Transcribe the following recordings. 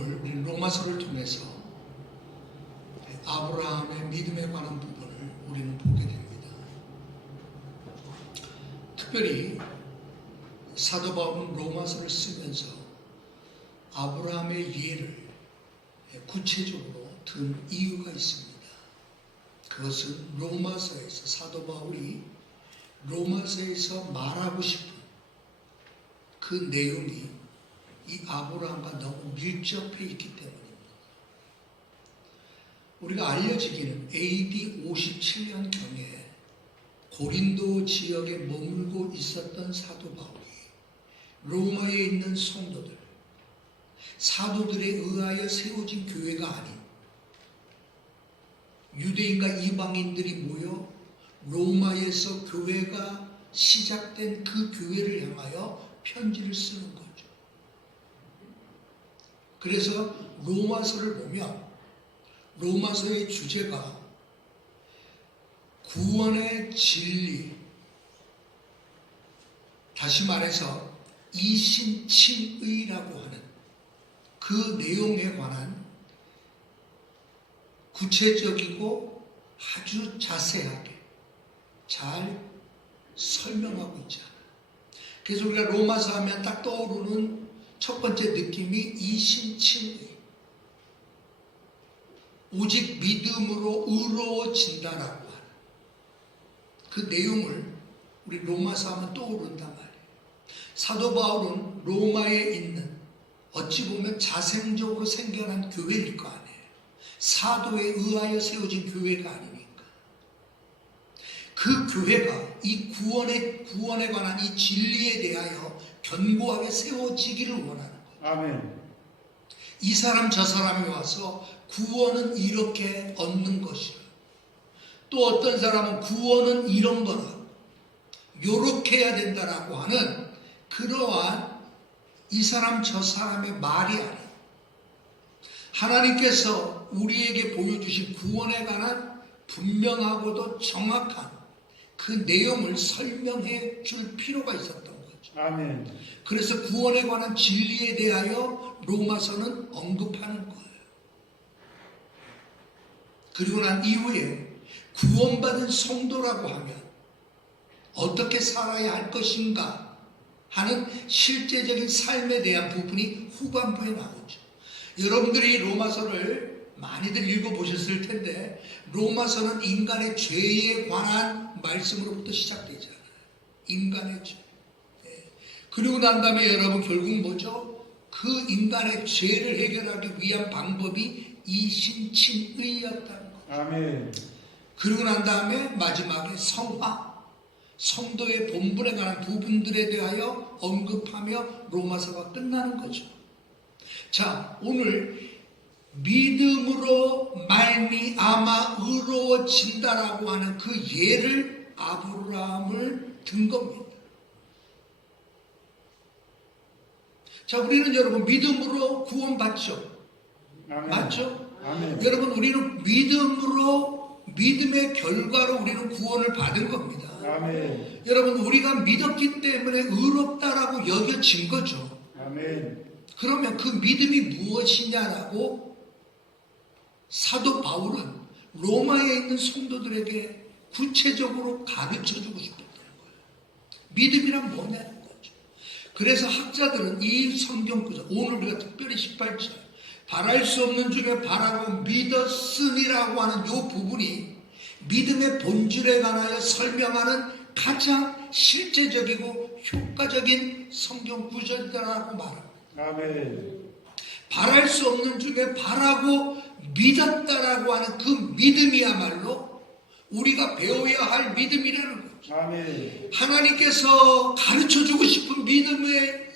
오늘 우리 로마서를 통해서 아브라함의 믿음에 관한 부분을 우리는 보게 됩니다. 특별히 사도 바울은 로마서를 쓰면서 아브라함의 예를 구체적으로 든 이유가 있습니다. 그것은 로마서에서 사도 바울이 로마서에서 말하고 싶은 그 내용이 이 아브라함과 너무 밀접해 있기 때문입니다. 우리가 알려지기는 AD 57년경에 고린도 지역에 머물고 있었던 사도 바울이 로마에 있는 성도들, 사도들에 의하여 세워진 교회가 아닌 유대인과 이방인들이 모여 로마에서 교회가 시작된 그 교회를 향하여 편지를 쓰는 거죠. 그래서 로마서를 보면 로마서의 주제가 구원의 진리, 다시 말해서 이신칭의라고 하는 그 내용에 관한 구체적이고 아주 자세하게 잘 설명하고 있잖아요. 그래서 우리가 로마서 하면 딱 떠오르는 첫 번째 느낌이 이신칭의, 오직 믿음으로 의로워진다라고 하는 그 내용을 우리 로마서 하면 떠오른단 말이에요. 사도 바울은 로마에 있는 어찌 보면 자생적으로 생겨난 교회일 거 아니에요. 사도에 의하여 세워진 교회가 아니니까. 그 교회가 이 구원에 관한 이 진리에 대하여 견고하게 세워지기를 원하는 거예요. 아멘. 이 사람 저 사람이 와서 구원은 이렇게 얻는 것이라. 또 어떤 사람은 구원은 이런 거라. 요렇게 해야 된다라고 하는 그러한 이 사람 저 사람의 말이 아니에요. 하나님께서 우리에게 보여주신 구원에 관한 분명하고도 정확한 그 내용을 설명해 줄 필요가 있었던 거죠. 아멘. 그래서 구원에 관한 진리에 대하여 로마서는 언급하는 거예요. 그리고 난 이후에 구원받은 성도라고 하면 어떻게 살아야 할 것인가 하는 실제적인 삶에 대한 부분이 후반부에 나오죠. 여러분들이 로마서를 많이들 읽어보셨을 텐데 로마서는 인간의 죄에 관한 말씀으로부터 시작되잖아요. 인간의 죄. 그리고 난 다음에 여러분 결국 뭐죠? 그 인간의 죄를 해결하기 위한 방법이 이신칭의였다는 거죠. 아멘. 그리고 난 다음에 마지막에 성화, 성도의 본분에 관한 부분들에 대하여 언급하며 로마서가 끝나는 거죠. 자, 오늘 믿음으로 말미암아 의로워진다라고 하는 그 예를 아브라함을 든 겁니다. 자, 우리는 여러분 믿음으로 구원받죠. 아멘. 맞죠? 아멘. 여러분 우리는 믿음의 결과로 우리는 구원을 받은 겁니다. 아멘. 여러분 우리가 믿었기 때문에 의롭다라고 여겨진 거죠. 아멘. 그러면 그 믿음이 무엇이냐라고 사도 바울은 로마에 있는 성도들에게 구체적으로 가르쳐주고 싶었다는 거예요. 믿음이란 뭐냐는 거죠. 그래서 학자들은 이 성경 구절, 오늘 우리가 특별히 18절 바랄 수 없는 중에 바라고 믿었으니라고 하는 이 부분이 믿음의 본질에 관하여 설명하는 가장 실제적이고 효과적인 성경 구절이라고 말합니다. 아멘. 바랄 수 없는 중에 바라고 믿었다라고 하는 그 믿음이야말로 우리가 배워야 할 믿음이라는 거죠. 아멘. 하나님께서 가르쳐주고 싶은 믿음의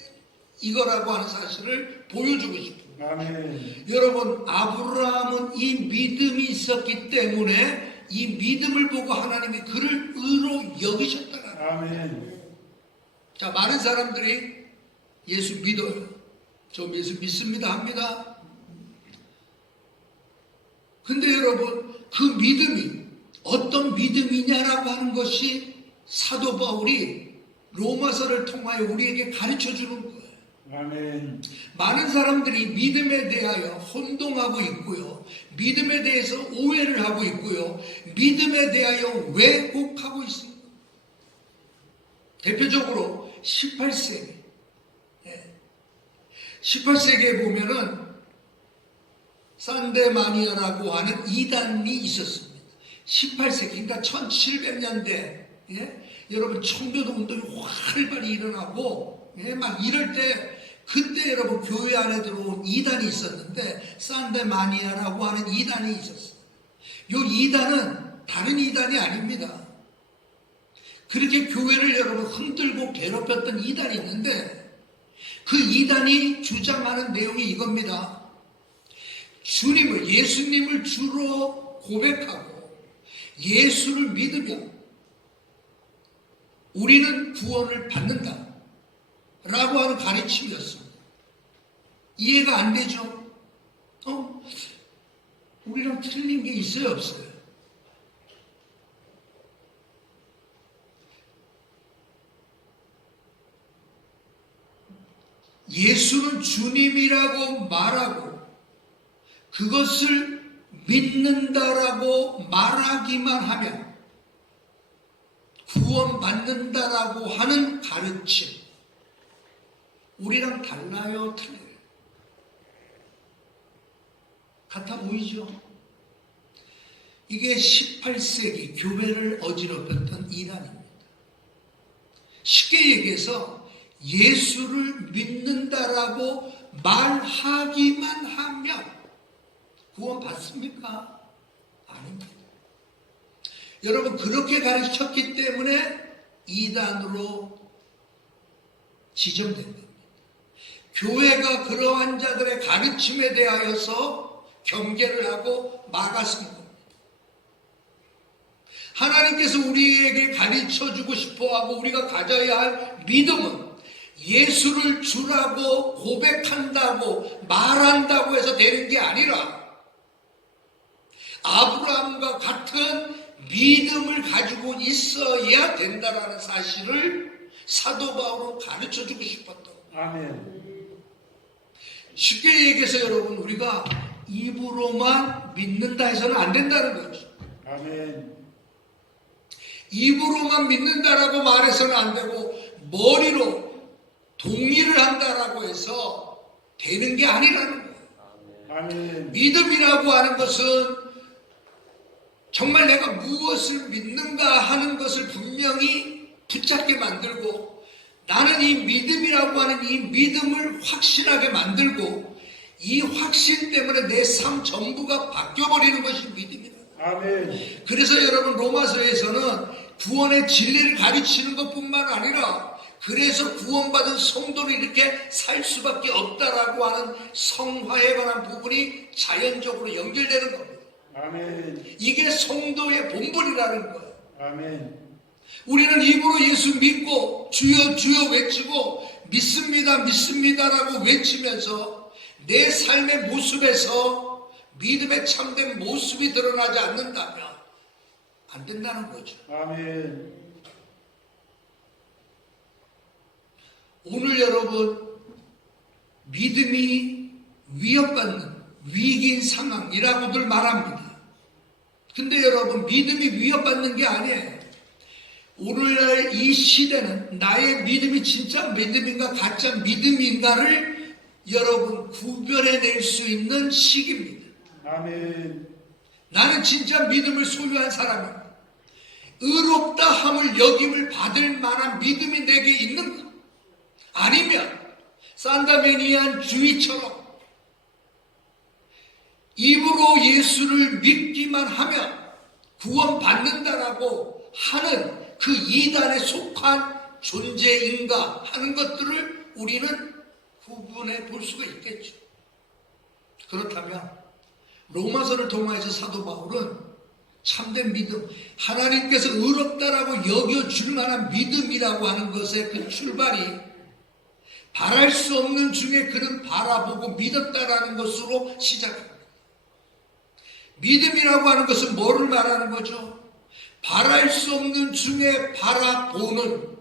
이거라고 하는 사실을 보여주고 싶은 거예요. 아멘. 여러분 아브라함은 이 믿음이 있었기 때문에 이 믿음을 보고 하나님이 그를 의로 여기셨다는 거예요. 아멘. 자, 많은 사람들이 예수 믿어요. 저 예수 믿습니다 합니다. 근데 여러분 그 믿음이 어떤 믿음이냐라고 하는 것이 사도 바울이 로마서를 통하여 우리에게 가르쳐 주는 거예요. 아멘. 많은 사람들이 믿음에 대하여 혼동하고 있고요. 믿음에 대해서 오해를 하고 있고요. 믿음에 대하여 왜곡하고 있습니다. 대표적으로 18세기. 18세기에 보면은 산데마니아라고 하는 이단이 있었습니다. 18세기, 그러니까 1700년대, 여러분 청교도 운동이 활발히 일어나고, 막 이럴 때, 그때 여러분 교회 안에 들어온 이단이 있었는데, 산데마니아라고 하는 이단이 있었어요. 이 이단은 다른 이단이 아닙니다. 그렇게 교회를 여러분 흔들고 괴롭혔던 이단이 있는데, 그 이단이 주장하는 내용이 이겁니다. 예수님을 주로 고백하고 예수를 믿으면 우리는 구원을 받는다 라고 하는 가르침이었습니다. 이해가 안 되죠? 우리랑 틀린 게 있어요, 없어요? 예수는 주님이라고 말하고 그것을 믿는다라고 말하기만 하면 구원받는다라고 하는 가르침, 우리랑 달라요, 틀려요? 같아 보이죠? 이게 18세기 교회를 어지럽혔던 이단입니다. 쉽게 얘기해서 예수를 믿는다라고 말하기만 하면 구원 받습니까? 아닙니다. 여러분, 그렇게 가르쳤기 때문에 이단으로 지정된 겁니다. 교회가 그러한 자들의 가르침에 대하여서 경계를 하고 막아선 겁니다. 하나님께서 우리에게 가르쳐주고 싶어하고 우리가 가져야 할 믿음은 예수를 주라고 고백한다고 말한다고 해서 되는 게 아니라 아브라함과 같은 믿음을 가지고 있어야 된다라는 사실을 사도 바울은 가르쳐주고 싶었던. 아멘. 쉽게 얘기해서 여러분, 우리가 입으로만 믿는다 해서는 안 된다는 거죠. 아멘. 입으로만 믿는다라고 말해서는 안 되고 머리로 동의를 한다라고 해서 되는 게 아니라는 거예요. 아멘. 믿음이라고 하는 것은 정말 내가 무엇을 믿는가 하는 것을 분명히 붙잡게 만들고, 나는 이 믿음이라고 하는 이 믿음을 확신하게 만들고, 이 확신 때문에 내 삶 전부가 바뀌어버리는 것이 믿음이다. 아멘. 그래서 여러분, 로마서에서는 구원의 진리를 가르치는 것뿐만 아니라 그래서 구원받은 성도를 이렇게 살 수밖에 없다라고 하는 성화에 관한 부분이 자연적으로 연결되는 겁니다. 아멘. 이게 성도의 본분이라는 거예요. 아멘. 우리는 입으로 예수 믿고 주여 주여 외치고 믿습니다 믿습니다라고 외치면서 내 삶의 모습에서 믿음의 참된 모습이 드러나지 않는다면 안 된다는 거죠. 아멘. 오늘 여러분, 믿음이 위협받는 위기인 상황이라고들 말합니다. 근데 여러분, 믿음이 위협받는 게 아니에요. 오늘날 이 시대는 나의 믿음이 진짜 믿음인가 가짜 믿음인가를 여러분 구별해낼 수 있는 시기입니다. 아멘. 나는 진짜 믿음을 소유한 사람입니다. 의롭다 함을 여김을 받을 만한 믿음이 내게 있는가? 아니면 산다메니안 주의처럼 입으로 예수를 믿기만 하면 구원받는다라고 하는 그 이단에 속한 존재인가 하는 것들을 우리는 구분해 볼 수가 있겠죠. 그렇다면 로마서를 통해서 사도 바울은 참된 믿음, 하나님께서 의롭다라고 여겨줄 만한 믿음이라고 하는 것의 그 출발이 바랄 수 없는 중에 그는 바라보고 믿었다라는 것으로 시작합니다. 믿음이라고 하는 것은 뭐를 말하는 거죠? 바랄 수 없는 중에 바라보는,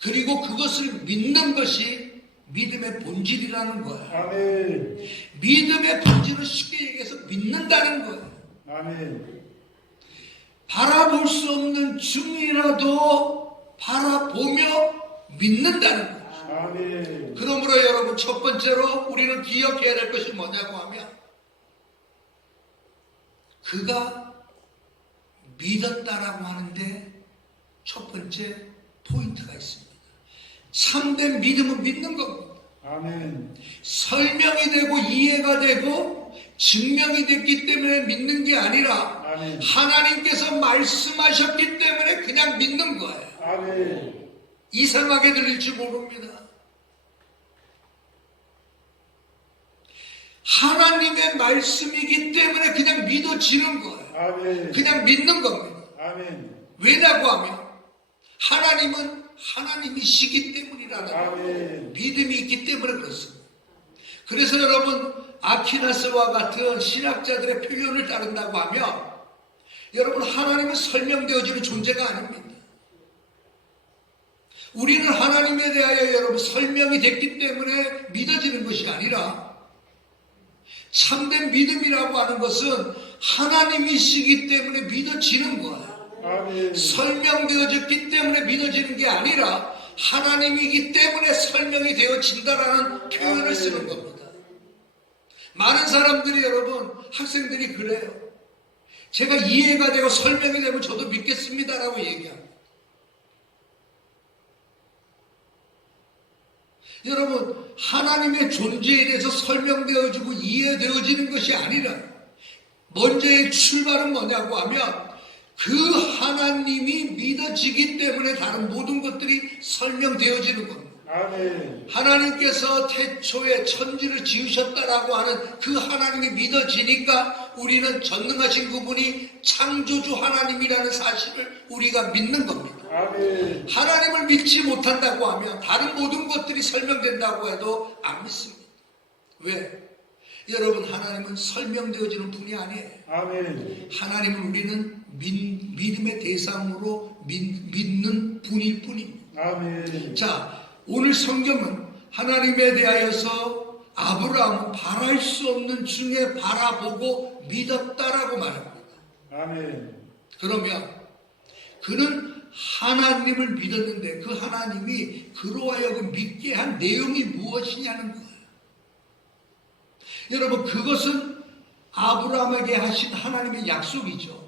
그리고 그것을 믿는 것이 믿음의 본질이라는 거야. 아멘. 믿음의 본질은 쉽게 얘기해서 믿는다는 거야. 아멘. 바라볼 수 없는 중이라도 바라보며 믿는다는 거야. 아멘. 그러므로 여러분 첫 번째로 우리는 기억해야 될 것이 뭐냐고 하면 그가 믿었다라고 하는데 첫 번째 포인트가 있습니다. 참된 믿음은 믿는 겁니다. 아멘. 설명이 되고 이해가 되고 증명이 됐기 때문에 믿는 게 아니라 아멘. 하나님께서 말씀하셨기 때문에 그냥 믿는 거예요. 아멘. 이상하게 들릴지 모릅니다. 하나님의 말씀이기 때문에 그냥 믿어지는 거예요. 아멘. 그냥 믿는 겁니다. 아멘. 왜냐고 하면 하나님은 하나님이시기 때문이라는 거예요. 아멘. 믿음이 있기 때문에 그렇습니다. 그래서 여러분 아퀴나스와 같은 신학자들의 표현을 따른다고 하면 여러분 하나님은 설명되어지는 존재가 아닙니다. 우리는 하나님에 대하여 여러분 설명이 됐기 때문에 믿어지는 것이 아니라 참된 믿음이라고 하는 것은 하나님이시기 때문에 믿어지는 거예요. 아멘. 설명되어졌기 때문에 믿어지는 게 아니라 하나님이기 때문에 설명이 되어진다라는 표현을 쓰는 겁니다. 많은 사람들이 여러분 학생들이 그래요. 제가 이해가 되고 설명이 되면 저도 믿겠습니다라고 얘기합니다. 여러분 하나님의 존재에 대해서 설명되어지고 이해되어지는 것이 아니라 먼저의 출발은 뭐냐고 하면 그 하나님이 믿어지기 때문에 다른 모든 것들이 설명되어지는 겁니다. 아멘. 하나님께서 태초에 천지를 지으셨다라고 하는 그 하나님이 믿어지니까 우리는 전능하신 그분이 창조주 하나님이라는 사실을 우리가 믿는 겁니다. 아멘. 하나님을 믿지 못한다고 하면 다른 모든 것들이 설명된다고 해도 안 믿습니다. 왜? 여러분 하나님은 설명되어지는 분이 아니에요. 아멘. 하나님을 우리는 믿음의 대상으로 믿는 분일 뿐입니다. 아멘. 자, 오늘 성경은 하나님에 대하여서 아브라함은 바랄 수 없는 중에 바라보고 믿었다라고 말합니다. 아멘. 그러면 그는 하나님을 믿었는데 그 하나님이 그로 하여금 믿게 한 내용이 무엇이냐는 거예요. 여러분 그것은 아브라함에게 하신 하나님의 약속이죠.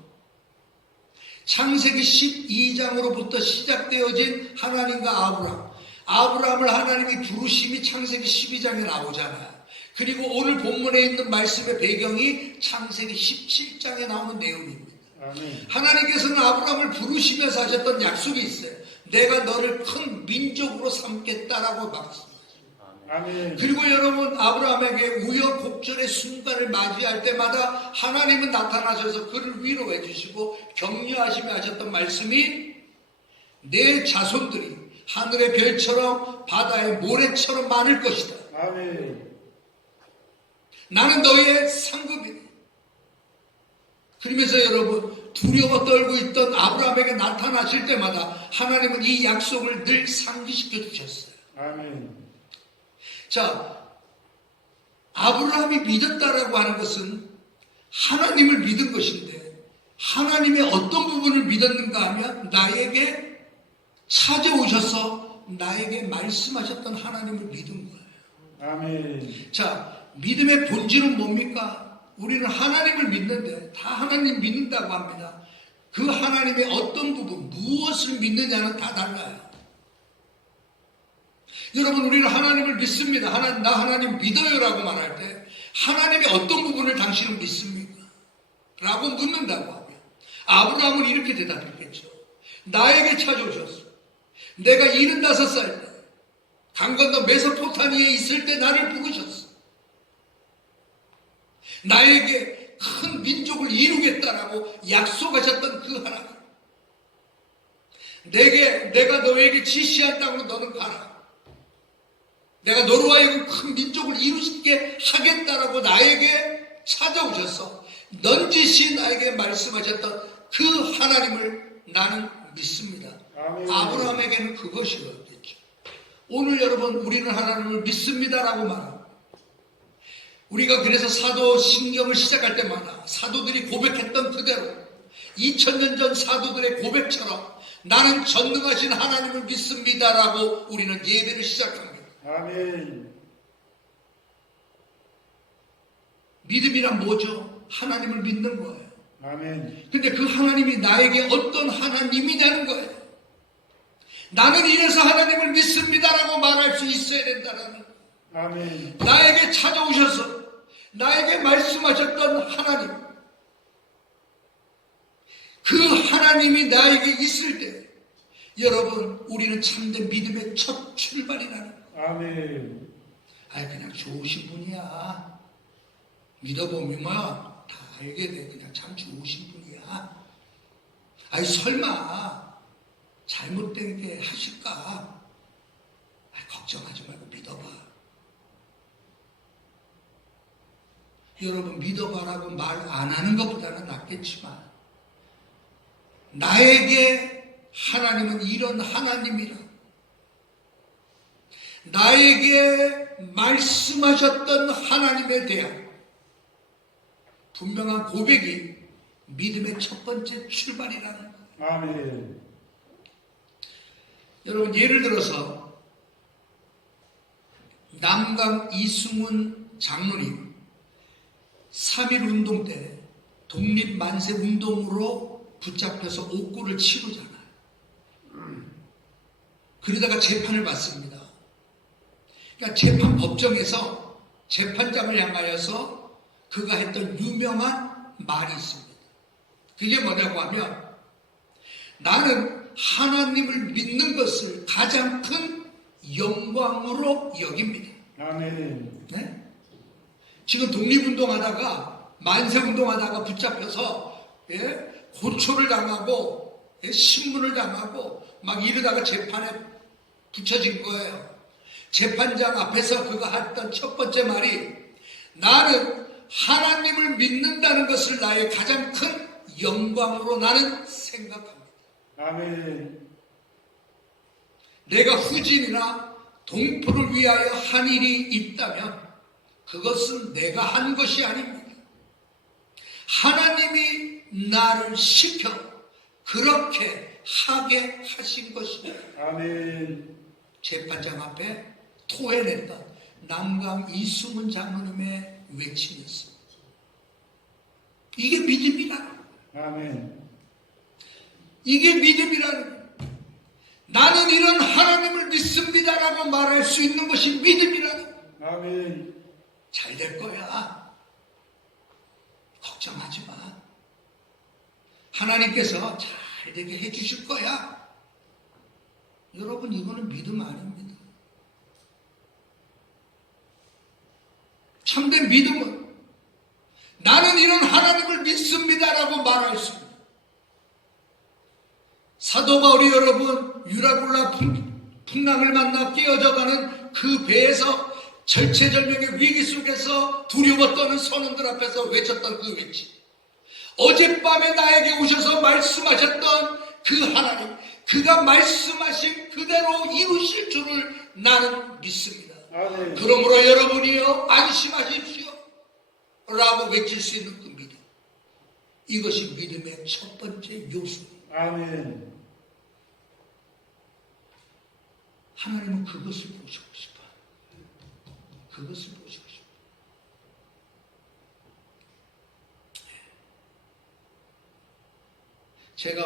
창세기 12장으로부터 시작되어진 하나님과 아브라함을 하나님이 부르심이 창세기 12장에 나오잖아요. 그리고 오늘 본문에 있는 말씀의 배경이 창세기 17장에 나오는 내용입니다. 아멘. 하나님께서는 아브라함을 부르시면서 하셨던 약속이 있어요. 내가 너를 큰 민족으로 삼겠다라고 말씀하셨어요. 아멘. 그리고 여러분 아브라함에게 우여곡절의 순간을 맞이할 때마다 하나님은 나타나셔서 그를 위로해 주시고 격려하시며 하셨던 말씀이 내 자손들이 하늘의 별처럼 바다의 모래처럼 많을 것이다. 아멘. 나는 너의 상급이다. 그러면서 여러분 두려워 떨고 있던 아브라함에게 나타나실 때마다 하나님은 이 약속을 늘 상기시켜 주셨어요. 아멘. 자, 아브라함이 믿었다라고 하는 것은 하나님을 믿은 것인데 하나님의 어떤 부분을 믿었는가 하면 나에게 찾아오셔서 나에게 말씀하셨던 하나님을 믿은 거예요. 아멘. 자, 믿음의 본질은 뭡니까? 우리는 하나님을 믿는데 다 하나님 믿는다고 합니다. 그 하나님의 어떤 부분, 무엇을 믿느냐는 다 달라요. 여러분 우리는 하나님을 믿습니다. 나 하나님 믿어요라고 말할 때 하나님의 어떤 부분을 당신은 믿습니까? 라고 묻는다고 하면 아브라함은 이렇게 대답했겠죠. 나에게 찾아오셨어. 내가 75살 때 강 건너 메소포타미아에 있을 때 나를 부르셨어. 나에게 큰 민족을 이루겠다라고 약속하셨던 그 하나님. 내가 너에게 지시한 땅으로 너는 가라. 내가 너로 하여금 큰 민족을 이루게 하겠다라고 나에게 찾아오셔서 넌지시 나에게 말씀하셨던 그 하나님을 나는 믿습니다. 아멘. 아브라함에게는 그것이었겠죠. 오늘 여러분 우리는 하나님을 믿습니다라고 말합니다. 우리가 그래서 사도신경을 시작할 때마다 사도들이 고백했던 그대로 2000년 전 사도들의 고백처럼 나는 전능하신 하나님을 믿습니다라고 우리는 예배를 시작합니다. 아멘. 믿음이란 뭐죠? 하나님을 믿는 거예요. 아멘. 근데 그 하나님이 나에게 어떤 하나님이냐는 거예요. 나는 이래서 하나님을 믿습니다라고 말할 수 있어야 된다는 거예요. 아멘. 나에게 찾아오셔서 나에게 말씀하셨던 하나님, 그 하나님이 나에게 있을 때 여러분 우리는 참된 믿음의 첫 출발이라는 거예요. 아멘. 아이 그냥 좋으신 분이야. 믿어보면 다 알게 돼. 그냥 참 좋으신 분이야. 아이 설마 잘못되게 하실까? 아이, 걱정하지 말고 믿어봐. 여러분 믿어봐라고 말 안 하는 것보다는 낫겠지만 나에게 하나님은 이런 하나님이라 나에게 말씀하셨던 하나님에 대한 분명한 고백이 믿음의 첫 번째 출발이라는 거예요. 아멘. 여러분 예를 들어서 남강 이승훈 장로님 3.1 운동 때 독립만세 운동으로 붙잡혀서 옥고를 치르잖아요. 그러다가 재판을 받습니다. 그러니까 재판 법정에서 재판장을 향하여서 그가 했던 유명한 말이 있습니다. 그게 뭐냐고 하면 나는 하나님을 믿는 것을 가장 큰 영광으로 여깁니다. 아멘. 네? 지금 독립운동하다가 만세운동하다가 붙잡혀서 고초를 당하고 신문을 당하고 막 이러다가 재판에 붙여진 거예요. 재판장 앞에서 그가 했던 첫 번째 말이 나는 하나님을 믿는다는 것을 나의 가장 큰 영광으로 나는 생각합니다. 아멘. 내가 후진이나 동포를 위하여 한 일이 있다면 그것은 내가 한 것이 아닙니다. 하나님이 나를 시켜 그렇게 하게 하신 것입니다. 아멘. 재판장 앞에 토해냈던 남강 이승훈 장로님의 외침이었습니다. 이게 믿음이라는 거예요. 아멘. 이게 믿음이라는 거예요. 나는 이런 하나님을 믿습니다라고 말할 수 있는 것이 믿음이라는 거예요. 아멘. 잘 될 거야. 걱정하지 마. 하나님께서 잘 되게 해주실 거야. 여러분 이거는 믿음 아닙니다. 참된 믿음은 나는 이런 하나님을 믿습니다라고 말할 수 있는 사도 바울이 여러분 유라굴라 풍랑을 만나 깨어져가는 그 배에서 절체절명의 위기 속에서 두려워 떠는 선원들 앞에서 외쳤던 그 외침, 어젯밤에 나에게 오셔서 말씀하셨던 그 하나님, 그가 말씀하신 그대로 이루실 줄을 나는 믿습니다. 아멘. 그러므로 여러분이요 안심하십시오 라고 외칠 수 있는 그 믿음, 이것이 믿음의 첫 번째 요소입니다. 아멘. 하나님은 그것을 보시고 싶어요. 그것을 보시고 싶어요. 제가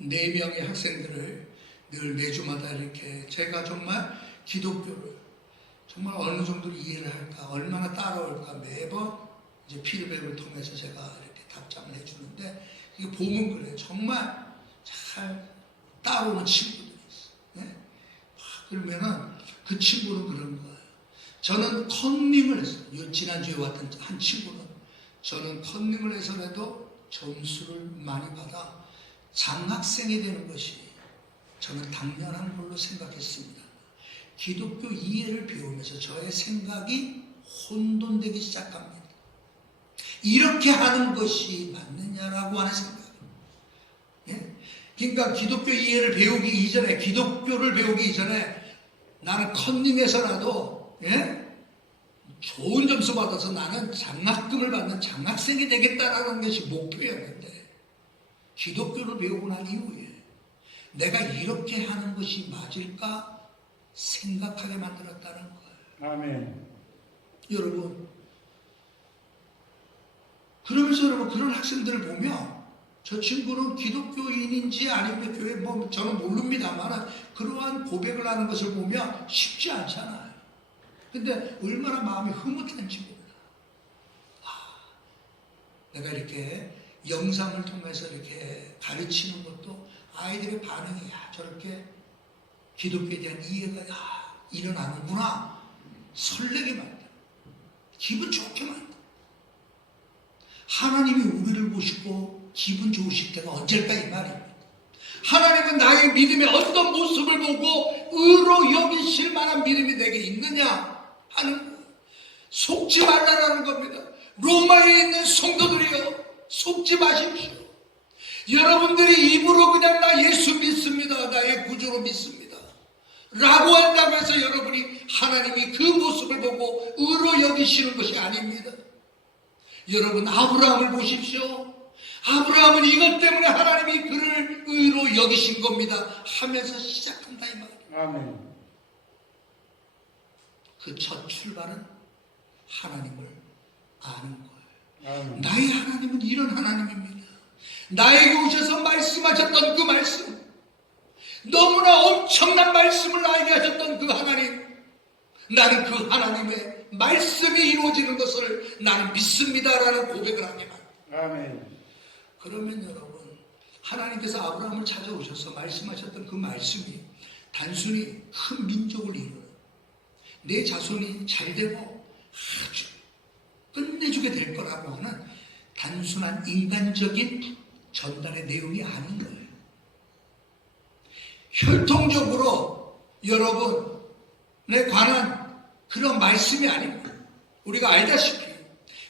44명의 학생들을 늘 매주마다 이렇게 제가 정말 기독교를 정말 어느 정도 이해를 할까, 얼마나 따라올까 매번 이제 피드백을 통해서 제가 이렇게 답장을 해주는데 이게 보면 그래요. 정말 잘 따라오는 친구들이 있어요. 네? 그러면은 그 친구는 그런 거예요. 저는 컨닝을 했어요. 지난주에 왔던 한 친구는 저는 컨닝을 해서라도 점수를 많이 받아 장학생이 되는 것이 저는 당연한 걸로 생각했습니다. 기독교 이해를 배우면서 저의 생각이 혼돈되기 시작합니다. 이렇게 하는 것이 맞느냐라고 하는 생각. 예? 그러니까 기독교 이해를 배우기 이전에, 기독교를 배우기 이전에 나는 컨닝에서라도 좋은 점수 받아서 나는 장학금을 받는 장학생이 되겠다라는 것이 목표였는데 기독교를 배우고 난 이후에 내가 이렇게 하는 것이 맞을까 생각하게 만들었다는 거예요. 아멘. 여러분, 그러면서 여러분 그런 학생들을 보면 저 친구는 기독교인인지 아니면 교회 저는 모릅니다만 그러한 고백을 하는 것을 보면 쉽지 않잖아요. 근데 얼마나 마음이 흐뭇한지 몰라. 내가 이렇게 영상을 통해서 이렇게 가르치는 것도 아이들의 반응이 저렇게 기독교에 대한 이해가 일어나는구나 설레게 만들어. 기분 좋게 만들어. 하나님이 우리를 보시고 기분 좋으실 때가 언제일까 이 말입니다. 하나님은 나의 믿음의 어떤 모습을 보고 의로 여기실 만한 믿음이 내게 있느냐 하는 거예요. 속지 말라라는 겁니다. 로마에 있는 성도들이여 속지 마십시오. 여러분들이 입으로 그냥 나 예수 믿습니다. 나의 구주로 믿습니다. 라고 한다고 해서 여러분이 하나님이 그 모습을 보고 의로 여기시는 것이 아닙니다. 여러분 아브라함을 보십시오. 아브라함은 이것 때문에 하나님이 그를 의로 여기신 겁니다 하면서 시작한다 이 말이에요. 아멘. 그 첫 출발은 하나님을 아는 거예요. 아멘. 나의 하나님은 이런 하나님입니다. 나에게 오셔서 말씀하셨던 그 말씀, 너무나 엄청난 말씀을 나에게 하셨던 그 하나님, 나는 그 하나님의 말씀이 이루어지는 것을 나는 믿습니다라는 고백을 하기만. 아멘. 그러면 여러분 하나님께서 아브라함을 찾아오셔서 말씀하셨던 그 말씀이 단순히 큰 민족을 이루는 내 자손이 잘되고 아주 끝내주게 될 거라고 하는 단순한 인간적인 전달의 내용이 아닌 거예요. 혈통적으로 여러분에 관한 그런 말씀이 아닙니다. 우리가 알다시피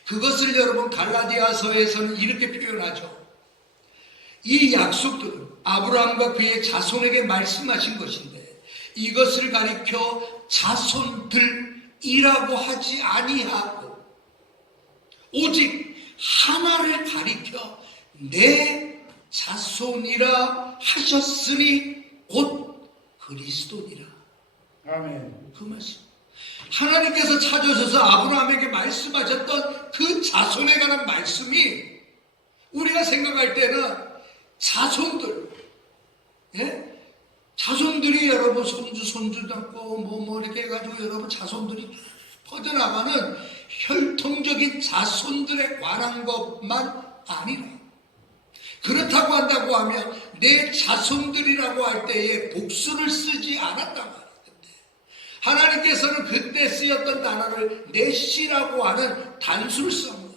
그것을 여러분 갈라디아서에서는 이렇게 표현하죠. 이 약속들은 아브라함과 그의 자손에게 말씀하신 것인데 이것을 가리켜 자손들이라고 하지 아니하고 오직 하나를 가리켜 내 자손이라 하셨으니 곧 그리스도니라. 아멘. 그 말씀. 하나님께서 찾아오셔서 아브라함에게 말씀하셨던 그 자손에 관한 말씀이 우리가 생각할 때는 자손들, 자손들이 여러분 손주 낳고 뭐 이렇게 해가지고 여러분 자손들이 퍼져나가는 혈통적인 자손들에 관한 것만 아니라 그렇다고 한다고 하면 내 자손들이라고 할 때에 복수를 쓰지 않았단 말이에요. 하나님께서는 그때 쓰였던 단어를 내 씨라고 하는 단수를 쓴 거예요.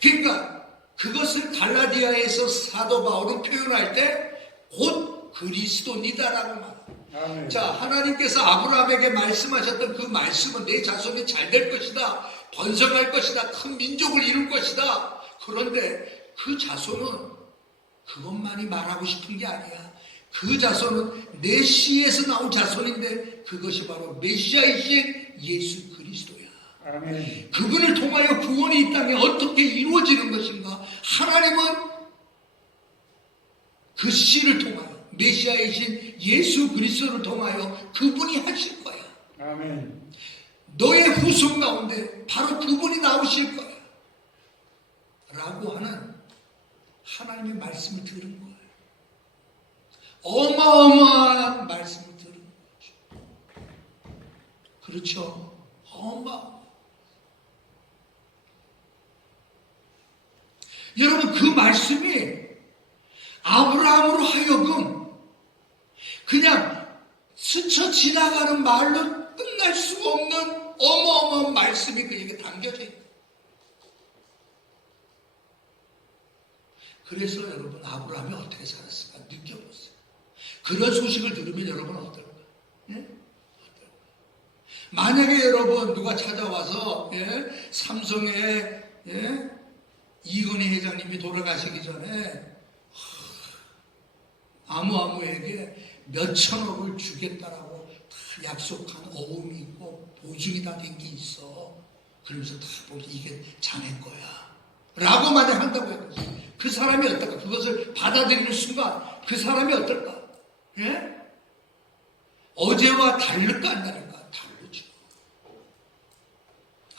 그러니까 그것을 갈라디아에서 사도 바울은 표현할 때 곧 그리스도니다라고 말합니다. 자, 하나님께서 아브라함에게 말씀하셨던 그 말씀은 내 자손이 잘 될 것이다, 번성할 것이다, 큰 민족을 이룰 것이다. 그런데 그 자손은 그것만이 말하고 싶은 게 아니야. 그 자손은 내 씨에서 나온 자손인데 그것이 바로 메시아이신 예수 그리스도야. 아멘. 그분을 통하여 구원이 이 땅에 어떻게 이루어지는 것인가? 하나님은 그 씨를 통하여 메시아이신 예수 그리스도를 통하여 그분이 하실 거야. 아멘. 너의 후손 가운데 바로 그분이 나오실 거야. 라고 하는 하나님의 말씀을 들은 거예요. 어마어마한 말씀을 들은 거죠. 그렇죠. 여러분 그 말씀이 아브라함으로 하여금 그냥 스쳐 지나가는 말로 끝날 수 없는 어마어마한 말씀이 그에게 담겨져 있다. 그래서 여러분 아브라함이 어떻게 살았을까 느껴보세요. 그런 소식을 들으면 여러분 어떨까요? 만약에 여러분 누가 찾아와서 삼성의 이건희 회장님이 돌아가시기 전에 아무에게 몇 천억을 주겠다라고 약속한 어음이 있고 보증이 다 된 게 있어. 그러면서 다 보면 이게 자네 거야 라고 만약 한다고 해요. 그 사람이 어떨까? 그것을 받아들이는 순간 그 사람이 어떨까? 예? 어제와 다를까 안 다를까? 다르죠.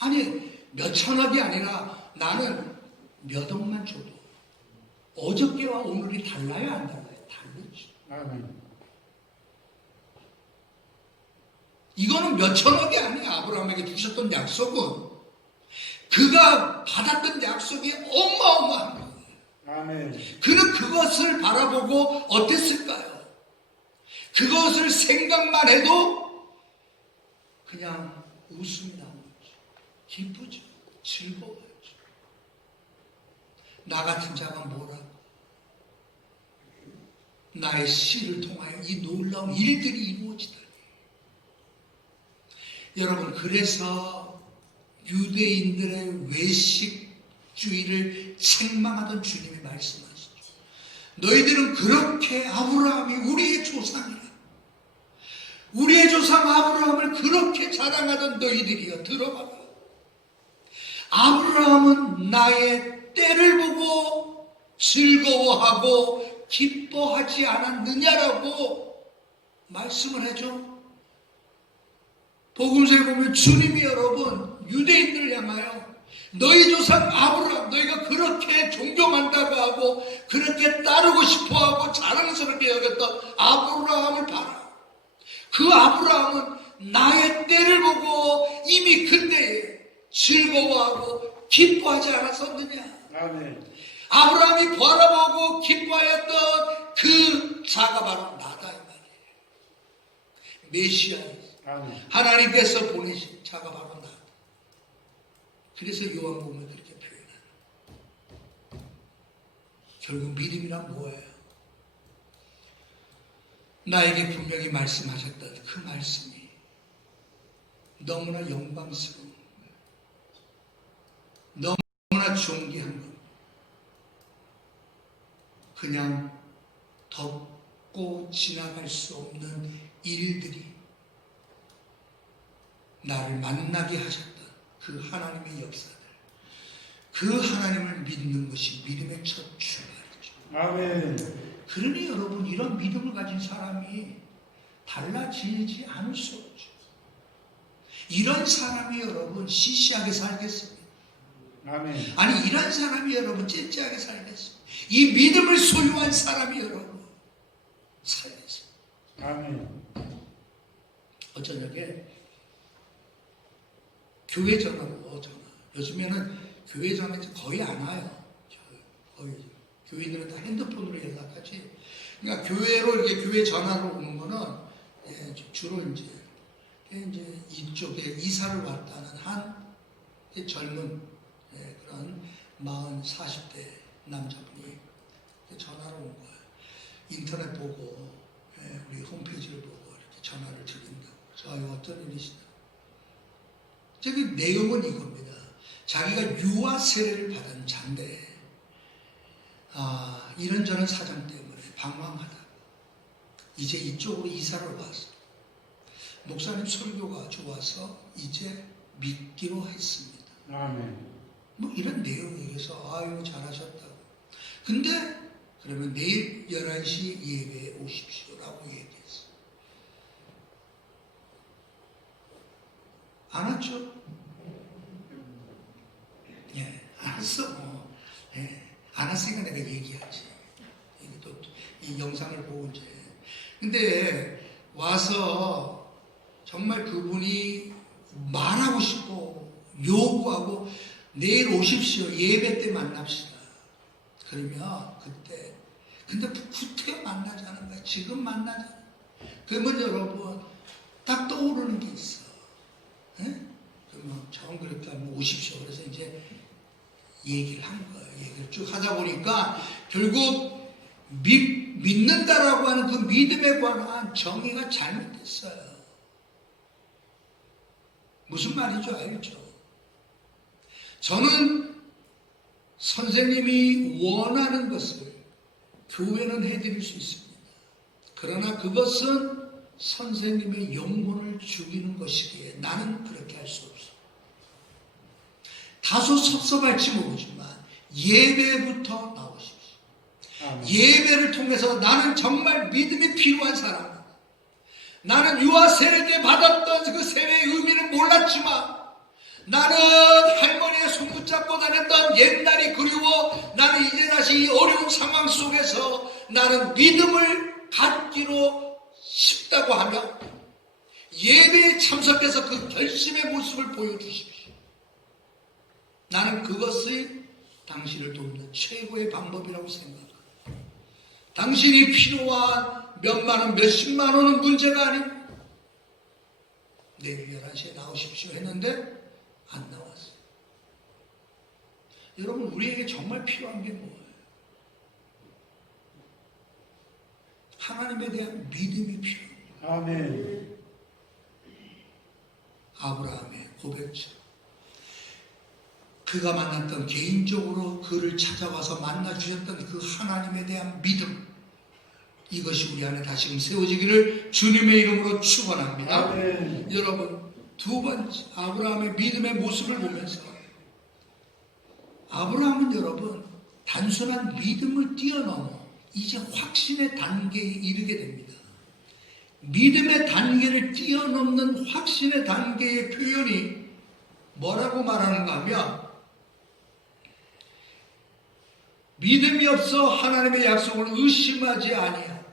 아니 몇 천억이 아니라 나는 몇 억만 줘도 어저께와 오늘이 달라요 안 달라요? 다르죠. 아멘. 이거는 몇 천억이 아니야. 아브라함에게 주셨던 약속은 그가 받았던 약속이 어마어마한 거예요. 아멘. 그는 그것을 바라보고 어땠을까요? 그것을 생각만 해도 그냥 웃음이 나오죠. 기쁘죠. 즐거워요. 나 같은 자가 뭐라고? 나의 씨를 통하여 이 놀라운 일들이 이루어지다니. 여러분, 그래서 유대인들의 외식주의를 책망하던 주님이 말씀하시죠. 너희들은 그렇게 아브라함이 우리의 조상이라. 우리의 조상 아브라함을 그렇게 자랑하던 너희들이여 들어봐라. 아브라함은 나의 때를 보고 즐거워하고 기뻐하지 않았느냐라고 말씀을 하죠. 복음서에 보면 주님이 여러분 유대인들을 향하여 너희 조상 아브라함 너희가 그렇게 존경한다고 하고 그렇게 따르고 싶어하고 자랑스럽게 여겼던 아브라함을 봐라. 그 아브라함은 나의 때를 보고 이미 그때에 즐거워하고 기뻐하지 않았었느냐. 아멘. 아브라함이 바라보고 기뻐하였던 그 자가 바로 나다 이 말이에요. 메시아예요. 아멘. 하나님께서 보내신 자가 바로 나다. 그래서 요한복음을 그렇게 표현하는. 결국 믿음이란 뭐예요? 나에게 분명히 말씀하셨던 그 말씀이 너무나 영광스러운 거예요. 너무나 존귀한 겁니다. 그냥 덮고 지나갈 수 없는 일들이 나를 만나게 하셨던 그 하나님의 역사들, 그 하나님을 믿는 것이 믿음의 첫 출발이죠. 아멘. 그러니 여러분 이런 믿음을 가진 사람이 달라지지 않을 수 없죠. 이런 사람이 여러분 시시하게 살겠습니다. 아멘. 아니 이런 사람이 여러분 째째하게 살겠습니다. 이 믿음을 소유한 사람이 여러분 살겠습니다. 아멘. 어쩌냐게 교회 전화로 전화. 요즘에는 교회 전화 거의 안 와요. 거의 교인들은 다 핸드폰으로 연락하지. 그러니까 교회로 이렇게 교회 전화로 오는 거는 주로 이제 이쪽에 이사를 왔다는 한 젊은 그런 40, 40대 남자분이 전화로 온 거예요. 인터넷 보고 우리 홈페이지를 보고 이렇게 전화를 드린다고. 그래서 어떤 일이시냐. 그 내용은 이겁니다. 자기가 유아 세례를 받은 자인데 이런저런 사정 때문에 방황하다가 이제 이쪽으로 이사를 와서 목사님 설교가 좋아서 이제 믿기로 했습니다. 아멘. 뭐 이런 내용에서 아유 잘하셨다고. 근데 그러면 내일 11시 예배에 오십시오라고 얘기했어요. 안 왔죠? 예, 알았어. 안 왔으니까 내가 얘기하지. 또 이 영상을 보고 이제. 근데 와서 정말 그분이 말하고 싶고 요구하고 내일 오십시오. 예배 때 만납시다. 그러면 그때. 근데 그때 만나자는 거야. 지금 만나자. 그러면 여러분 딱 떠오르는 게 있어. 그러면 정 그렇게 하면 오십시오. 그래서 이제 얘기를 한 거예요. 얘기를 쭉 하다 보니까 결국 믿는다라고 하는 그 믿음에 관한 정의가 잘못됐어요. 무슨 말인지 알죠? 저는 선생님이 원하는 것을 교회는 해드릴 수 있습니다. 그러나 그것은 선생님의 영혼을 죽이는 것이기에 나는 그렇게 할 수 없어. 다소 섭섭할지 모르지만 예배부터 나오십시오. 아멘. 예배를 통해서 나는 정말 믿음이 필요한 사람이다. 나는 유아 세례 때 받았던 그 세례의 의미를 몰랐지만 나는 할머니의 손 붙잡고 다녔던 옛날이 그리워 나는 이제 다시 이 어려운 상황 속에서 나는 믿음을 갖기로 싶다고 하며 예배에 참석해서 그 결심의 모습을 보여주십시오. 나는 그것이 당신을 돕는 최고의 방법이라고 생각합니다. 당신이 필요한 몇만 원, 몇십만 원은 문제가 아닙니다. 내일 11시에 나오십시오 했는데 안 나왔어요. 여러분, 우리에게 정말 필요한 게 뭐예요? 하나님에 대한 믿음이 필요합니다. 아멘. 아브라함의 고백처럼 그가 만났던, 개인적으로 그를 찾아와서 만나주셨던 그 하나님에 대한 믿음, 이것이 우리 안에 다시금 세워지기를 주님의 이름으로 축원합니다. 아멘. 여러분, 두 번째 아브라함의 믿음의 모습을 보면서 아브라함은 여러분 단순한 믿음을 뛰어넘어 이제 확신의 단계에 이르게 됩니다. 믿음의 단계를 뛰어넘는 확신의 단계의 표현이 뭐라고 말하는가 하면, 믿음이 없어 하나님의 약속을 의심하지 아니하고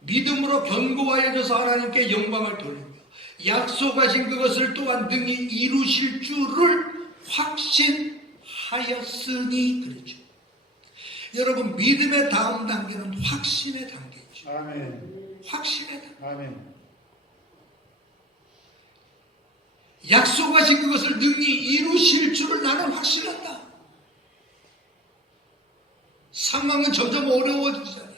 믿음으로 견고하여져서 하나님께 영광을 돌리며 약속하신 그것을 또한 능히 이루실 줄을 확신하였으니. 그렇죠. 여러분, 믿음의 다음 단계는 확신의 단계죠. 아멘. 확신의 단계. 아멘. 약속하신 그것을 능히 이루실 줄을 나는 확신한다. 상황은 점점 어려워지잖아요.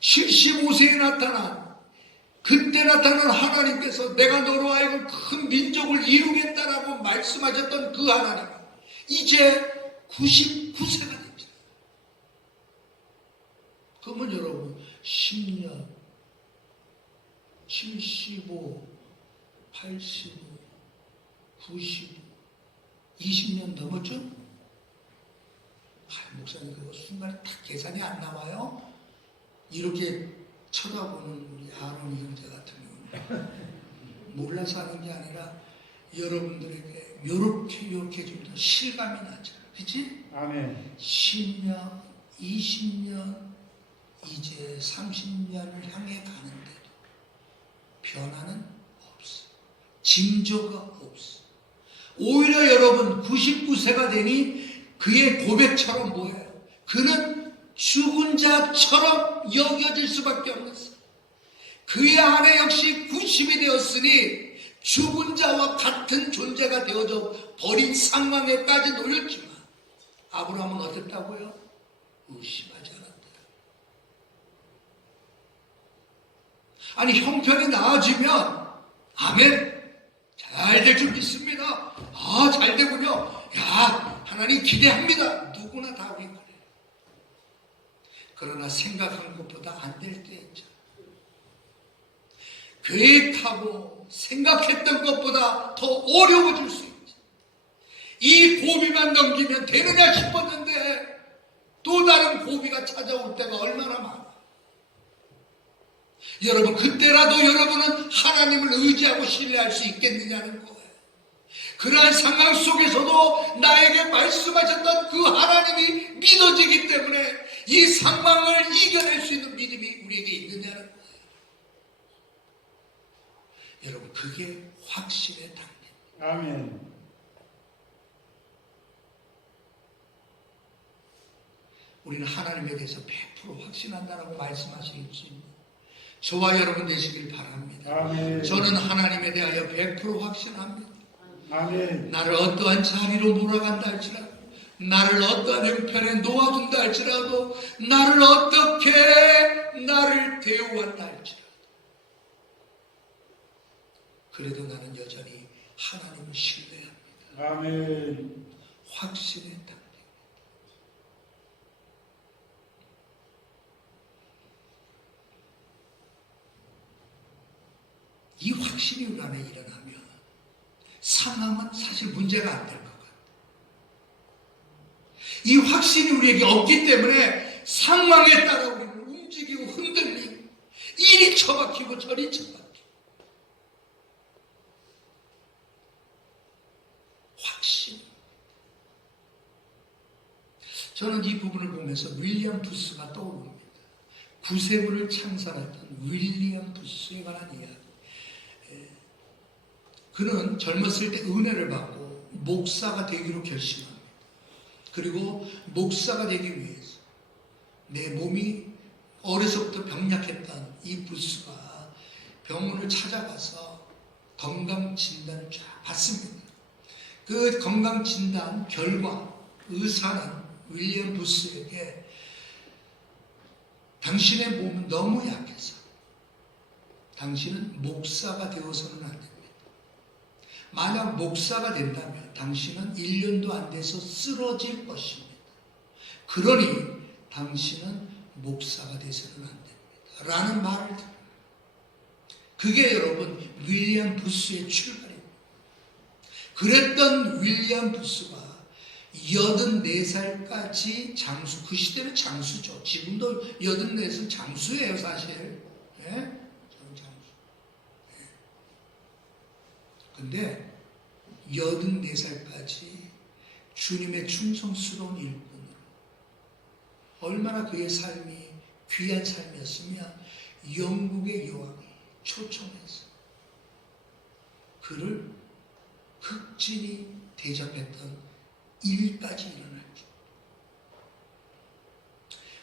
75세에 나타난, 그때 나타난 하나님께서 내가 너로 하여금 큰 민족을 이루겠다라고 말씀하셨던 그 하나님, 이제 99세가 됩니다. 그러면 여러분 10년, 75, 85, 95, 20년 넘었죠? 목사님, 그거 순간 딱 계산이 안 나와요? 이렇게 쳐다보는 우리 아론이 형제 같은 경우는 몰라서 하는 게 아니라 여러분들에게 요렇게 좀 더 실감이 나죠. 그치? 아멘. 10년, 20년, 이제 30년을 향해 가는데도 변화는 없어. 징조가 없어. 오히려 여러분 99세가 되니 그의 고백처럼 뭐예요? 그는 죽은 자처럼 여겨질 수밖에 없었어요. 그의 안에 역시 90이 되었으니 죽은 자와 같은 존재가 되어져 버린 상황에까지 놓였지만 아브라함은 어땠다고요? 의심하지 않았다. 아니, 형편이 나아지면 아멘, 잘 될 줄 믿습니다. 아, 잘 되군요. 야, 하나님 기대합니다. 누구나 다 우리 그래요. 그러나 생각한 것보다 안 될 때 있죠. 계획하고 생각했던 것보다 더 어려워질 수 있죠. 이 고비만 넘기면 되느냐 싶었는데 또 다른 고비가 찾아올 때가 얼마나 많아. 여러분, 그때라도 여러분은 하나님을 의지하고 신뢰할 수 있겠느냐는 거예요. 그러한 상황 속에서도 나에게 말씀하셨던 그 하나님이 믿어지기 때문에 이 상황을 이겨낼 수 있는 믿음이 우리에게 있느냐는 거예요. 여러분, 그게 확신의 단계. 아멘. 우리는 하나님에 대해서 100% 확신한다라고 말씀하시겠지. 저와 여러분 되시길 바랍니다. 아멘. 저는 하나님에 대하여 100% 확신합니다. 아멘. 나를 어떠한 자리로 몰아간다 할지라도, 나를 어떠한 형편에 놓아둔다 할지라도, 나를 어떻게 나를 대우한다 할지라도, 그래도 나는 여전히 하나님을 신뢰합니다. 아멘. 확신의 단계. 이 확신이 우리 안에 일어나면 상황은 사실 문제가 안 될 것 같아요. 이 확신이 우리에게 없기 때문에 상황에 따라 우리는 움직이고 흔들리고 이리 처박히고 저리 처박히고 확신. 저는 이 부분을 보면서 윌리엄 부스가 떠오릅니다. 구세군을 창설했던 윌리엄 부스에 관한 이야기. 그는 젊었을 때 은혜를 받고 목사가 되기로 결심합니다. 그리고 목사가 되기 위해서 내 몸이 어려서부터 병약했던 이 부스가 병원을 찾아가서 건강진단을 쫙 받습니다. 그 건강진단 결과 의사는 윌리엄 부스에게 당신의 몸은 너무 약해서 당신은 목사가 되어서는 안 됩니다. 만약 목사가 된다면 당신은 1년도 안 돼서 쓰러질 것입니다. 그러니 당신은 목사가 돼서는 안 됩니다. 라는 말을 들어요. 그게 여러분 윌리엄 부스의 출발입니다. 그랬던 윌리엄 부스가 84살까지 장수, 그 시대는 장수죠. 지금도 84은 장수예요, 사실. 예? 저는 장수. 예. 근데 84살까지 주님의 충성스러운 일꾼으로 얼마나 그의 삶이 귀한 삶이었으면 영국의 여왕이 초청해서 그를 극진히 대접했던 일까지 일어났죠.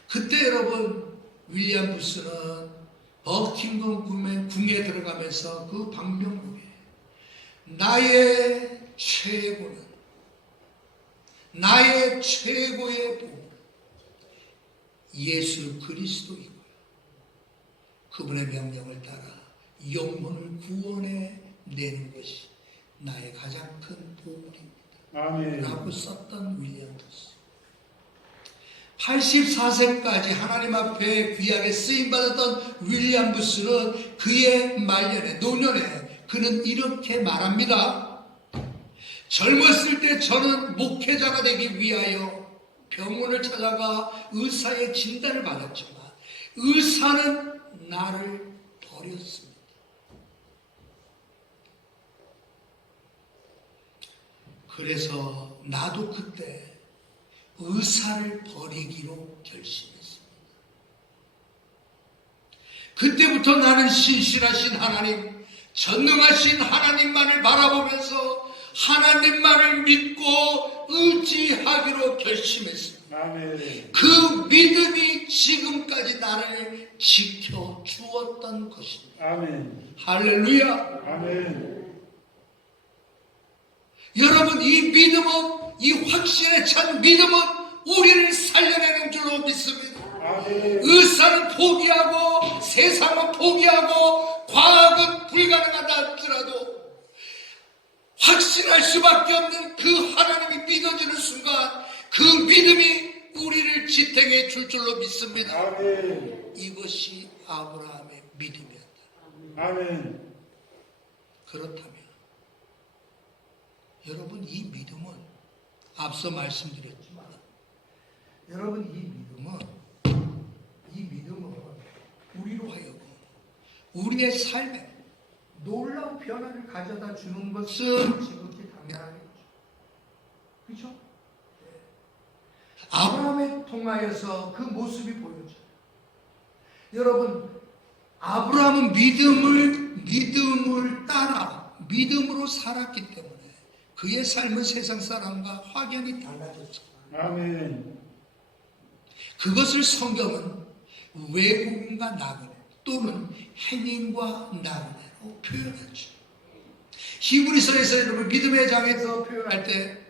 그때 여러분 윌리엄 부스는 버킹엄 궁에 들어가면서 그 방명록에 나의 최고는 나의 최고의 복 예수 그리스도이고요. 그분의 명령을 따라 영혼을 구원해 내는 것이 나의 가장 큰 보물입니다. 아멘. 라고 썼던 윌리엄 부스. 84세까지 하나님 앞에 귀하게 쓰임받았던 윌리엄 부스는 그의 말년에 노년에 그는 이렇게 말합니다. 젊었을 때 저는 목회자가 되기 위하여 병원을 찾아가 의사의 진단을 받았지만 의사는 나를 버렸습니다. 그래서 나도 그때 의사를 버리기로 결심했습니다. 그때부터 나는 신실하신 하나님, 전능하신 하나님만을 바라보면서 하나님만을 믿고 의지하기로 결심했습니다. 아멘. 그 믿음이 지금까지 나를 지켜주었던 것입니다. 아멘. 할렐루야. 아멘. 여러분, 이 믿음은, 이 확신에 찬 믿음은 우리를 살려내는 줄로 믿습니다. 아멘. 의사는 포기하고 세상은 포기하고 과학은 불가능하다 할지라도 확신할 수밖에 없는 그 하나님이 믿어지는 순간 그 믿음이 우리를 지탱해 줄 줄로 믿습니다. 아멘. 이것이 아브라함의 믿음이었다. 아멘. 그렇다면 여러분, 이 믿음은 앞서 말씀드렸지만 여러분, 이 믿음은 우리로 하여금 우리의 삶에 놀라운 변화를 가져다 주는 것은 지극히 당연하겠죠. 그렇죠? 아브라함에 통하여서 그 모습이 보여져요. 여러분, 아브라함은 믿음을 따라 믿음으로 살았기 때문에 그의 삶은 세상 사람과 확연히 달라졌죠. 아멘. 그것을 성경은 외국인과 나그네 또는 행인과 나그네로 표현하죠. 히브리서에서 여러분 믿음의 장에서 표현할 때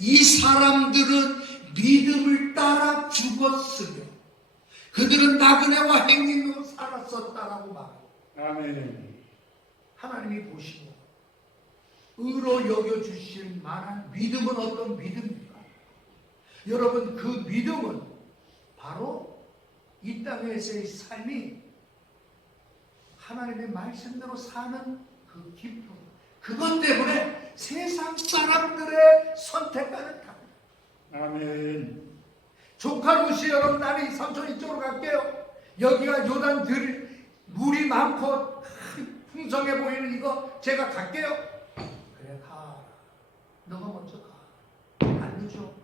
이 사람들은 믿음을 따라 죽었으며 그들은 나그네와 행인으로 살았었다라고 말합니다. 아멘. 하나님이 보시고 의로 여겨주실 만한 믿음은 어떤 믿음입니까? 여러분, 그 믿음은 바로 이 땅에서의 삶이 하나님의 말씀대로 사는 그 기쁨, 그것 때문에 세상 사람들의 선택과는 다릅니다. 아멘. 조카 루시 여러분, 나는 삼촌 이쪽으로 갈게요. 여기가 요단 물이 많고 풍성해 보이는 이거 제가 갈게요. 그래, 가. 너가 먼저 가. 안 늦어.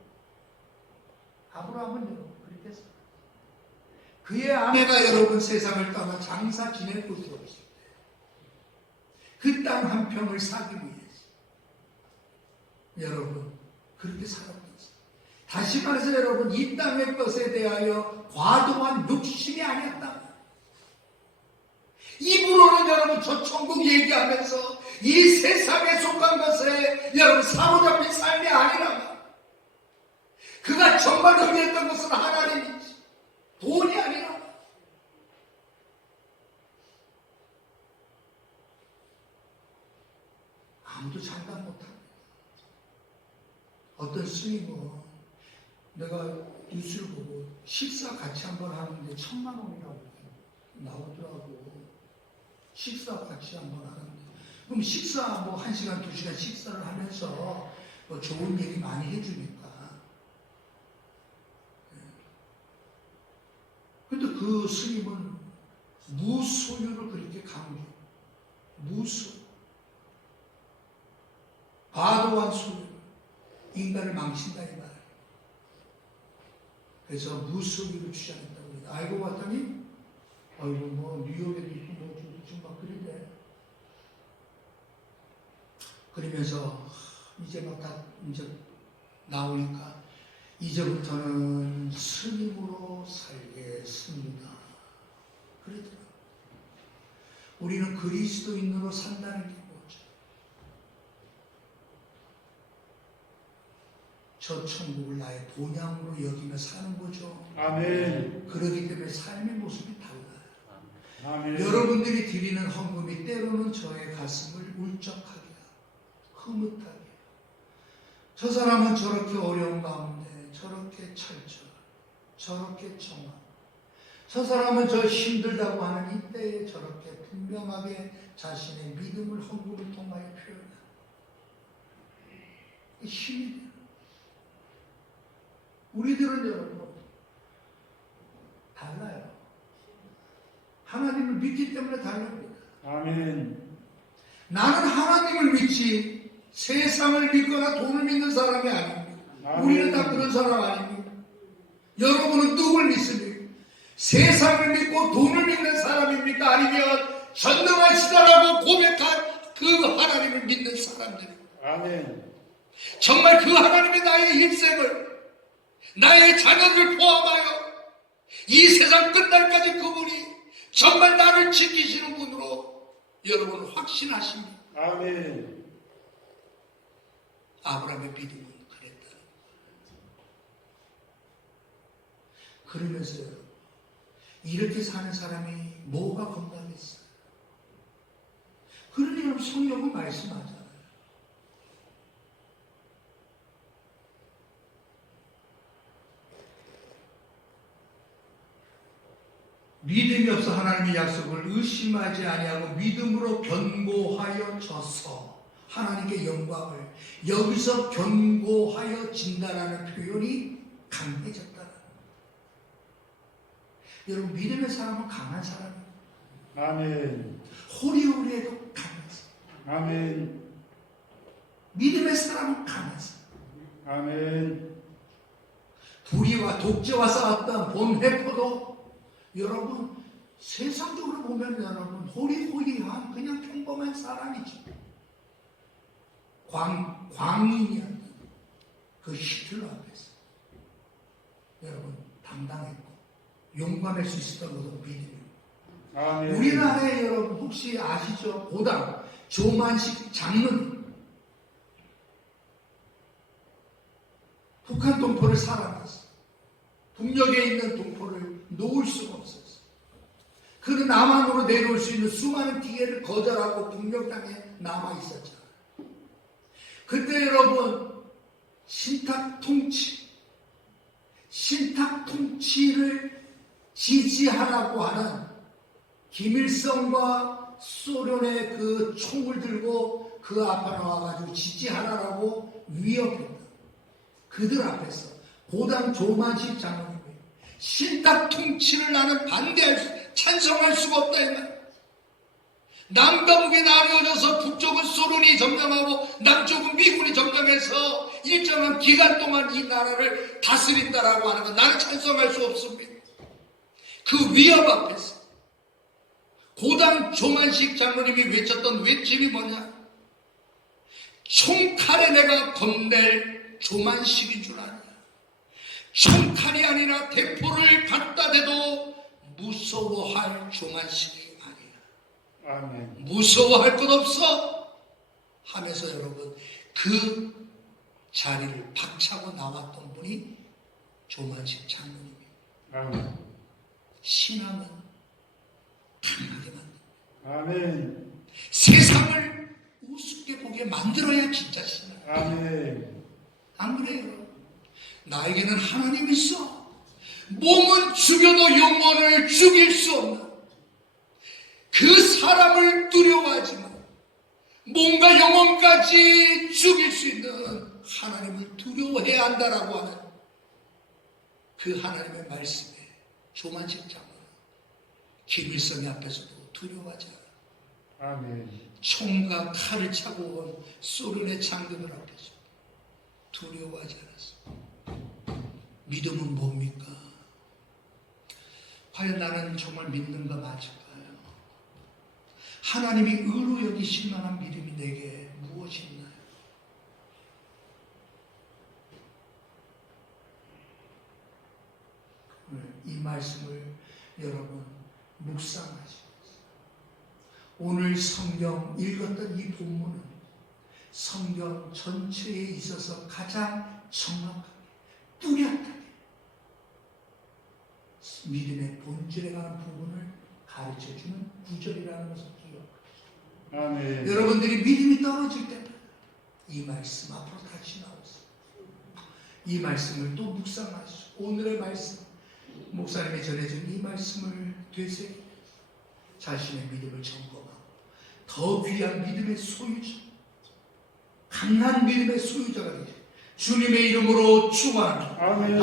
아브라함은 여러분 그렇게 했어요. 그의 아내가 여러분 세상을 떠나 장사 지낼 곳이 없을 때 그 땅 한 평을 사기 위해서 여러분 그렇게 살았습니다. 다시 말해서 여러분, 이 땅의 것에 대하여 과도한 욕심이 아니었다. 입으로는 여러분 저 천국 얘기하면서 이 세상에 속한 것에 여러분 사로잡힌 삶이 아니라, 그가 정말 의미했던 것은 하나님이지 돈이 아니라. 아무도 장담 못합니다. 어떤 스님은 내가 뉴스를 보고 식사 같이 한번 하는데 1,000만 원이라고 나오더라고. 식사 같이 한번 하는데. 그럼 식사 뭐 1시간, 2시간 식사를 하면서 뭐 좋은 얘기 많이 해주니까. 근데 그 스님은 무소유를 그렇게 강조. 무소. 과도한 소유. 인간을 망친다 이 말. 그래서 무소유를 주장했다고 해요. 알고 봤더니 아이고 뭐 뉴욕에도 있고 뭐 지금 막 그러대. 그러면서 이제 막 다 이제 나오니까 이제부터는 스님으로 살겠습니다. 그러더라고요. 우리는 그리스도인으로 산다는 게 뭐죠? 저 천국을 나의 본향으로 여기며 사는 거죠. 아멘. 그러기 때문에 삶의 모습이 달라요. 아멘. 여러분들이 드리는 헌금이 때로는 저의 가슴을 울적하게 하고 흐뭇하게 하고, 저 사람은 저렇게 어려운 가운데 저렇게 철저, 저렇게 정확, 저 사람은 저 힘들다고 하는 이때에 저렇게 분명하게 자신의 믿음을 헌금을 통하여 표현하고 힘이 돼요. 우리들은 여러분 달라요. 하나님을 믿기 때문에 다릅니다. 아멘. 나는 하나님을 믿지 세상을 믿거나 돈을 믿는 사람이 아닙니다. 아멘. 우리는 다 그런 사람 아닙니다. 여러분은 누굴 믿습니까? 세상을 믿고 돈을 믿는 사람입니까? 아니면 전능하시다라고 고백한 그 하나님을 믿는 사람들입니다. 아멘. 정말 그 하나님이 나의 일생을, 나의 자녀를 포함하여 이 세상 끝날까지 그분이 정말 나를 지키시는 분으로 여러분 확신하십니다. 아멘. 아브라함의 믿음은 그랬다. 그러면서 여러분, 이렇게 사는 사람이 뭐가 건강했어요? 그러니 여러분 성경은 말씀하잖아요. 믿음이 없어 하나님의 약속을 의심하지 아니하고 믿음으로 견고하여 져서 하나님께 영광을, 여기서 견고하여 진다라는 표현이 강해졌다. 여러분 믿음의 사람은 강한 사람이에요. 아멘. 호리호리해도 강한 사람. 아멘. 믿음의 사람은 강한 사람. 아멘. 불의와 독재와 싸웠던 본회포도 여러분 세상적으로 보면 여러분 호리호리한 그냥 평범한 사람이죠. 광인이었던 그 히틀러 앞에서 여러분 당당했고 용감할 수 있었던 것은 믿음입니다. 아멘. 우리나라에 여러분 혹시 아시죠? 고당 조만식 장로님 북한 동포를 살아났어. 북녘에 있는 동포를 놓을 수가 없었어. 그는 남한으로 내려올 수 있는 수많은 기회를 거절하고 북녘 땅에 남아 있었잖아. 그때 여러분 신탁 통치를 지지하라고 하는 김일성과 소련의 그 총을 들고 그 앞에 나와가지고 지지하라라고 위협했다. 그들 앞에서 고당 조만식 장로님이 신탁 통치를 나는 찬성할 수가 없다 이 말. 남과 북이 나뉘어져서 북쪽은 소련이 점령하고 남쪽은 미군이 점령해서 일정한 기간 동안 이 나라를 다스린다라고 하는 건 나는 찬성할 수 없습니다. 그 위협 앞에서 고당 조만식 장로님이 외쳤던 외침이 뭐냐? 총칼에 내가 겁낼 조만식인 줄 아냐? 총칼이 아니라 대포를 갖다 대도 무서워할 조만식이 아니야. 아멘. 무서워할 것 없어 하면서 여러분 그 자리를 박차고 나왔던 분이 조만식 장로님이에요. 아멘. 신앙은 강하게 만든다. 아멘. 세상을 우습게 보게 만들어야 진짜 신앙. 아멘. 안 그래요? 나에게는 하나님이 있어. 몸은 죽여도 영혼을 죽일 수 없는 그 사람을 두려워하지만 몸과 영혼까지 죽일 수 있는 하나님을 두려워해야 한다라고 하는 그 하나님의 말씀에 조만식 장로는 김일성의 앞에서도 두려워하지 않아. 아멘. 총과 칼을 차고 온 소련의 장군들 앞에서 두려워하지 않았어. 믿음은 뭡니까? 과연 나는 정말 믿는가 맞을까요? 하나님이 의로 여기실 만한 믿음이 내게 무엇이 있나요? 이 말씀을 여러분 묵상하시면서 오늘 성경 읽었던 이 본문은 성경 전체에 있어서 가장 정확하게 뚜렷하게 믿음의 본질에 관한 부분을 가르쳐주는 구절이라는 것을 기억하십시오. 아멘. 여러분들이 믿음이 떨어질 때마다 이 말씀 앞으로 다시 나오세요. 이 말씀을 또 묵상하시고 오늘의 말씀 목사님이 전해준 이 말씀을 되새기며 자신의 믿음을 점검하고 더 귀한 믿음의 소유자 강한 믿음의 소유자가 되죠. 주님의 이름으로 축원합니다. 아멘.